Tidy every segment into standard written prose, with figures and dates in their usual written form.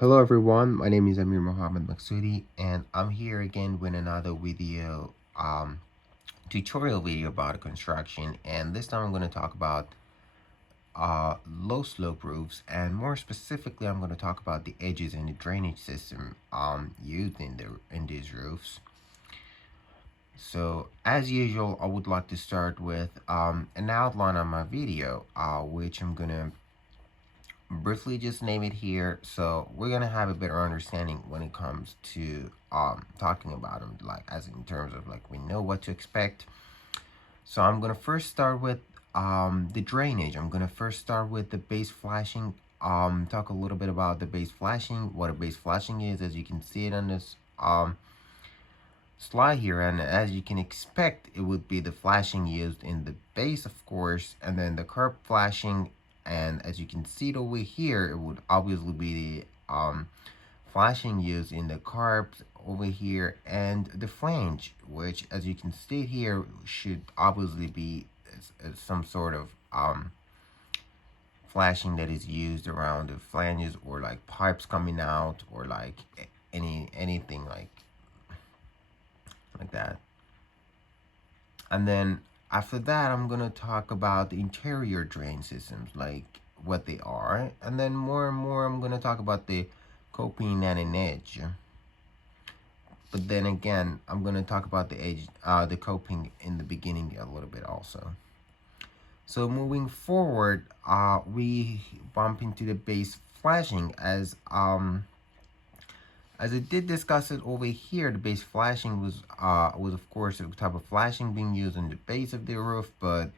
Hello everyone, my name is Amir Mohammed Maksudi and I'm here again with another video tutorial video about construction, and this time I'm going to talk about low slope roofs, and more specifically I'm going to talk about the edges and the drainage system used in these roofs. So as usual, I would like to start with an outline on my video, which I'm going to briefly just name it here, so we're gonna have a better understanding when it comes to talking about them, like as in terms of like we know what to expect. So I'm gonna first start with the drainage. I'm gonna first start with the base flashing, talk a little bit about the base flashing, what a base flashing is, as you can see it on this slide here. And as you can expect, it would be the flashing used in the base, of course, and then the curb flashing. And as you can see it over here, it would obviously be the flashing used in the curbs over here, and the flange, which as you can see here should obviously be some sort of flashing that is used around the flanges, or like pipes coming out, or like anything like that. And then after that, I'm gonna talk about the interior drain systems, like what they are. And then more and more, I'm gonna talk about the coping and an edge. But then again, I'm gonna talk about the coping in the beginning a little bit also. So moving forward, we bump into the base flashing as I did discuss it over here. The base flashing was of course a type of flashing being used on the base of the roof, but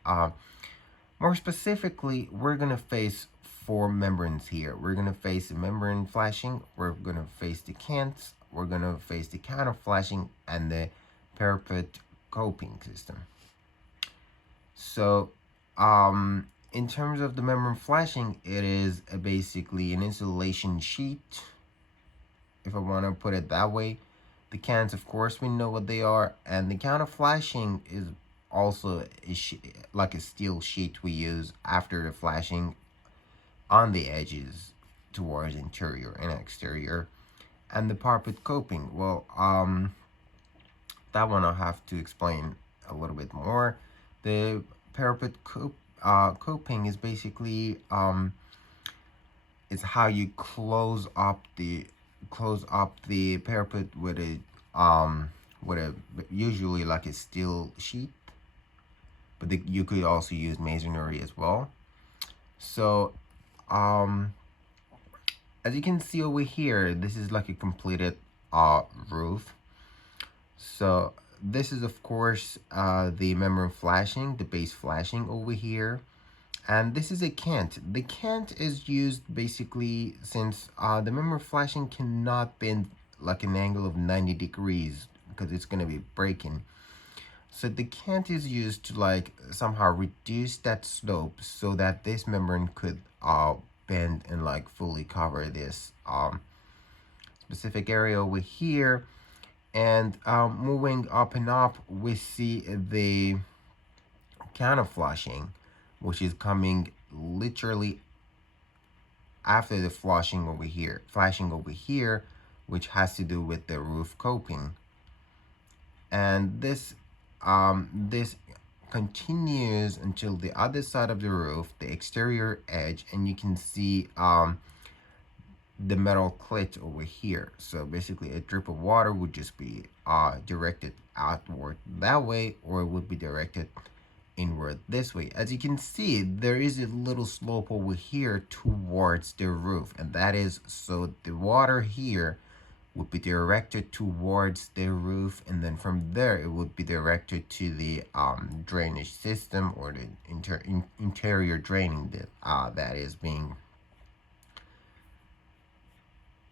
more specifically, we're gonna face four membranes here. We're gonna face the membrane flashing, we're gonna face the cants, we're gonna face the counter flashing, and the parapet coping system. So, in terms of the membrane flashing, it is basically an insulation sheet, if I want to put it that way. The cans, of course, we know what they are, and the counter flashing is also like a steel sheet we use after the flashing on the edges towards interior and exterior. And the parapet coping, well, that one I'll have to explain a little bit more. The parapet coping is basically it's how you close up the parapet with a usually like a steel sheet, but you could also use masonry as well. So um as you can see over here, this is like a completed roof. So this is of course the membrane flashing, the base flashing over here. And this is a cant. The cant is used basically since the membrane flashing cannot bend like an angle of 90 degrees because it's going to be breaking. So the cant is used to like somehow reduce that slope so that this membrane could bend and like fully cover this specific area over here. And moving up and up, we see the counter flashing, which is coming literally after the flashing over here, which has to do with the roof coping. And this continues until the other side of the roof, the exterior edge, and you can see the metal clit over here. So basically a drip of water would just be directed outward that way, or it would be directed inward this way. As you can see, there is a little slope over here towards the roof, and that is so the water here would be directed towards the roof, and then from there it would be directed to the drainage system, or the interior draining that is being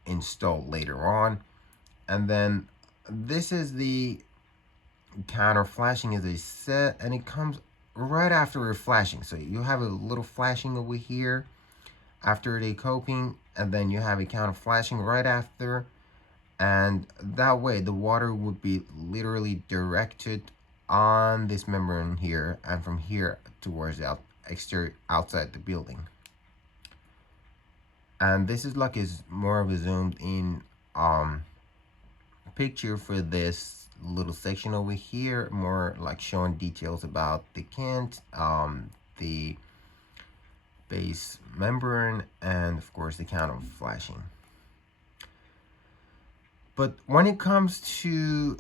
installed later on. And then this is the counter flashing, as I said, and it comes right after a flashing. So you have a little flashing over here after the coping, and then you have a counter flashing right after, and that way the water would be literally directed on this membrane here, and from here towards the exterior outside the building. And this is like is more of a zoomed in picture for this little section over here, more like showing details about the cant, the base membrane, and of course the count of flashing. But when it comes to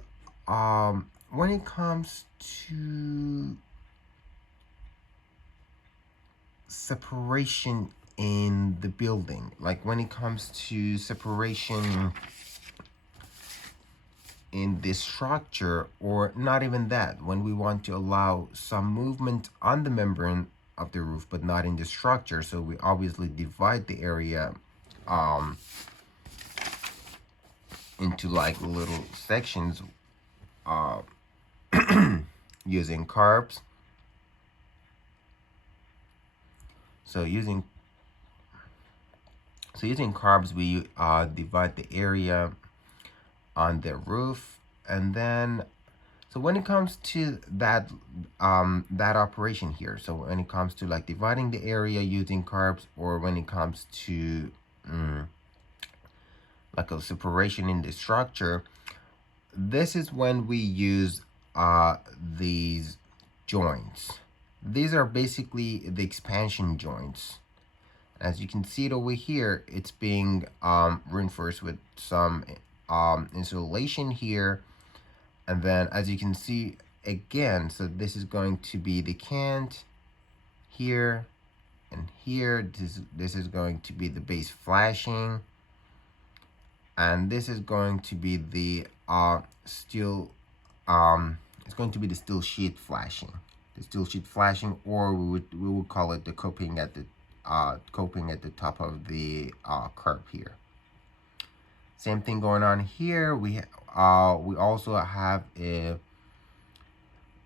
separation in the building, like when it comes to separation in the structure, or not even that, when we want to allow some movement on the membrane of the roof but not in the structure, so we obviously divide the area into like little sections using curves. So using curves, we divide the area on the roof. And then so when it comes to that that operation here, so when it comes to like dividing the area using curves, or when it comes to like a separation in the structure, this is when we use these joints. These are basically the expansion joints. As you can see it over here, it's being reinforced with some insulation here. And then as you can see again, so this is going to be the cant here and here. This is going to be the base flashing, and this is going to be the steel it's going to be the steel sheet flashing. The steel sheet flashing, or we would call it the coping at the top of the curve here. Same thing going on here. We also have a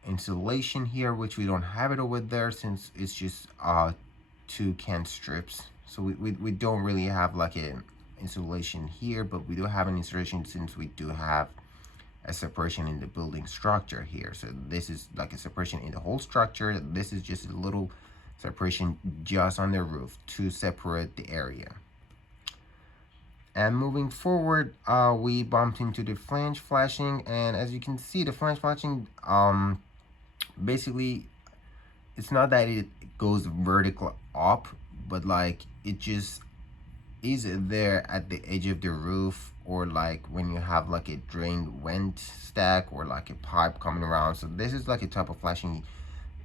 insulation here, which we don't have it over there since it's just two cant strips. So we don't really have like a insulation here, but we do have an insulation since we do have a separation in the building structure here. So this is like a separation in the whole structure. This is just a little separation just on the roof to separate the area. And moving forward, we bumped into the flange flashing, and as you can see, the flange flashing basically, it's not that it goes vertical up, but like it just is there at the edge of the roof, or like when you have like a drained vent stack or like a pipe coming around. So this is like a type of flashing.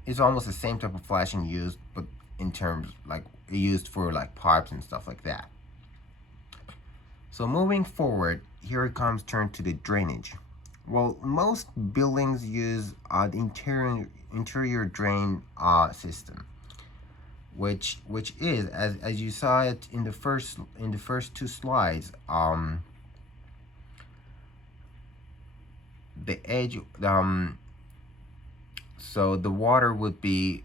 It's almost the same type of flashing used, but in terms like used for like pipes and stuff like that. So moving forward, here it comes turn to the drainage. Well, most buildings use the interior drain system, which is as you saw it in the first two slides, the edge, so the water would be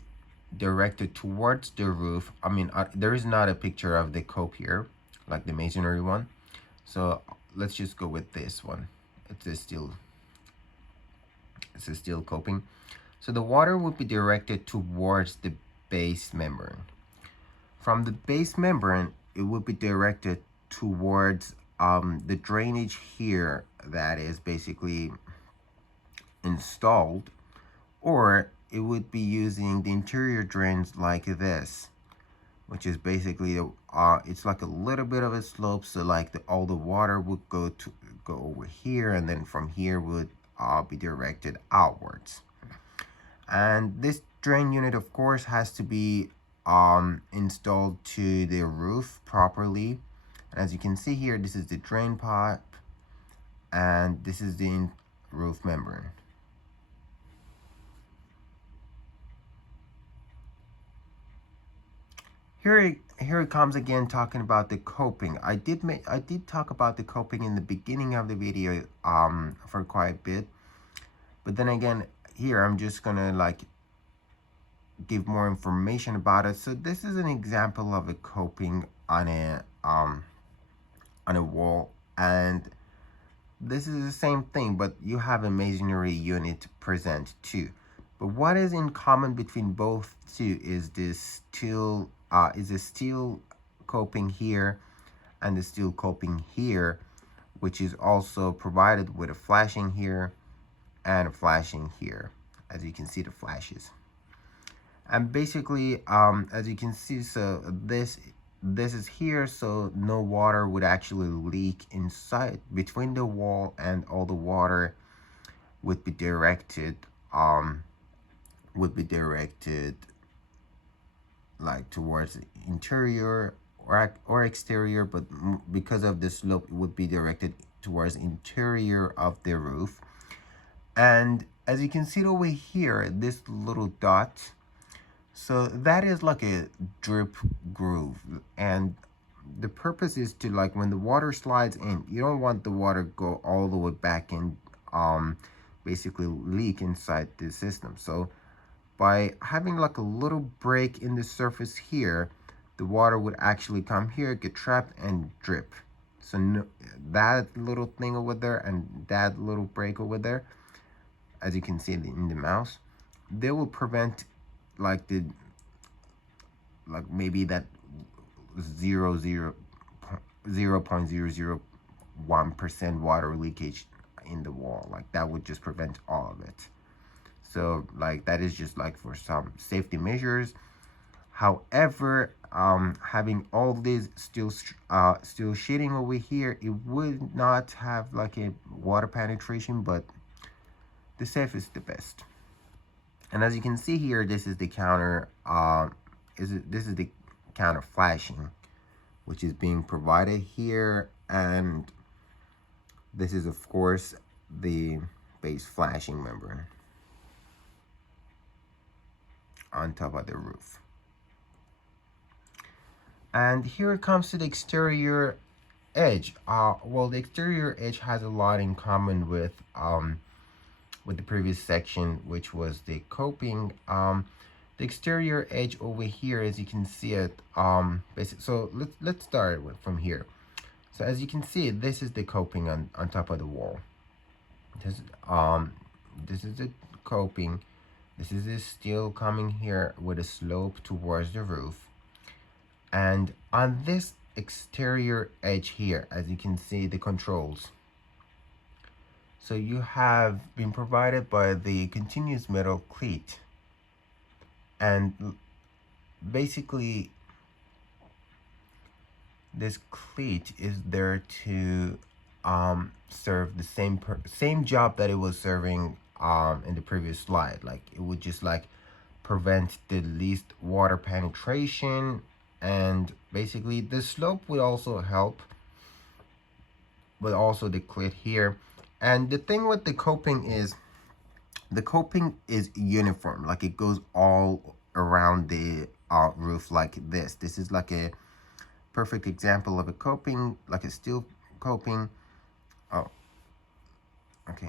directed towards the roof. I mean, there is not a picture of the cope here, like the masonry one, so let's just go with this one. It's a steel coping. So the water would be directed towards the base membrane. From the base membrane, it would be directed towards the drainage here that is basically installed, or it would be using the interior drains like this, which is basically it's like a little bit of a slope, so like all the water would go over here, and then from here would be directed outwards. And this drain unit of course has to be installed to the roof properly. And as you can see here, this is the drain pipe and this is the roof membrane. Here it comes again, talking about the coping. I did talk about the coping in the beginning of the video for quite a bit, but then again here I'm just gonna like give more information about it. So this is an example of a coping on a wall, and this is the same thing, but you have a masonry unit present too. But what is in common between both two is this steel a steel coping here, and the steel coping here, which is also provided with a flashing here and a flashing here. As you can see, the flashes. And basically, as you can see, so this is here, so no water would actually leak inside between the wall, and all the water would be directed um like towards the interior or exterior, but because of the slope, it would be directed towards interior of the roof. And as you can see over here, this little dot, so that is like a drip groove, and the purpose is to, like, when the water slides in, you don't want the water go all the way back and basically leak inside the system. So by having like a little break in the surface here, the water would actually come here, get trapped, and drip. So no, that little thing over there and that little break over there, as you can see in the mouse, they will prevent like maybe that 0.001% water leakage in the wall. Like that would just prevent all of it. So like that is just like for some safety measures. However, having all this steel sheeting over here, it would not have like a water penetration, but the safe is the best. And as you can see here, this is the counter. This is the counter flashing, which is being provided here, and this is of course the base flashing member on top of the roof. And here it comes to the exterior edge. Well, the exterior edge has a lot in common with the previous section, which was the coping. The exterior edge over here, as you can see it, so let's start from here. So as you can see, this is the coping on top of the wall. This is the coping. This is the steel coming here with a slope towards the roof. And on this exterior edge here, as you can see, the controls. So you have been provided by the continuous metal cleat. And basically, this cleat is there to serve the same job that it was serving in the previous slide. Like it would just like prevent the least water penetration, and basically the slope would also help, but also the cleat here. And the thing with the coping is uniform, like it goes all around the roof like this. This is like a perfect example of a coping, like a steel coping. Oh, okay,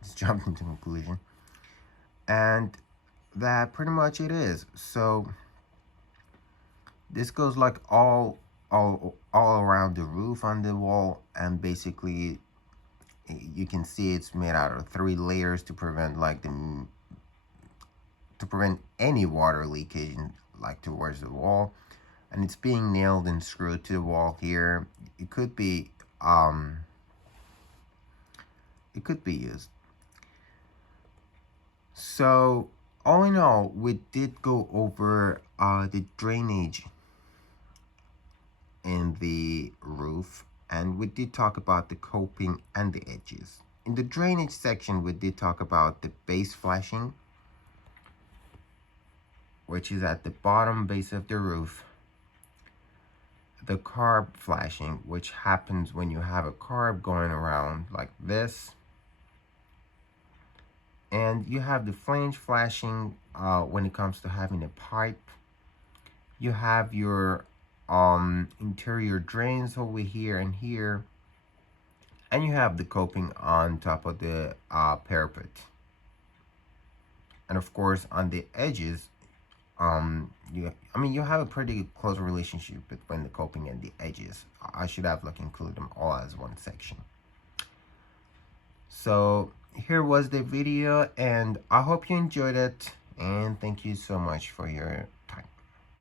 just jumped into conclusion. And that pretty much it is. So this goes like all around the roof on the wall, and basically you can see it's made out of 3 layers to prevent any water leakage like towards the wall. And it's being nailed and screwed to the wall here. It could be used. So all in all, we did go over the drainage in the roof, and we did talk about the coping and the edges. In the drainage section, we did talk about the base flashing, which is at the bottom base of the roof. The carb flashing, which happens when you have a carb going around like this. And you have the flange flashing when it comes to having a pipe. You have your interior drains over here and here, and you have the coping on top of the parapet. And of course on the edges, you have a pretty close relationship between the coping and the edges. I should have like included them all as one section. So here was the video, and I hope you enjoyed it, and thank you so much for your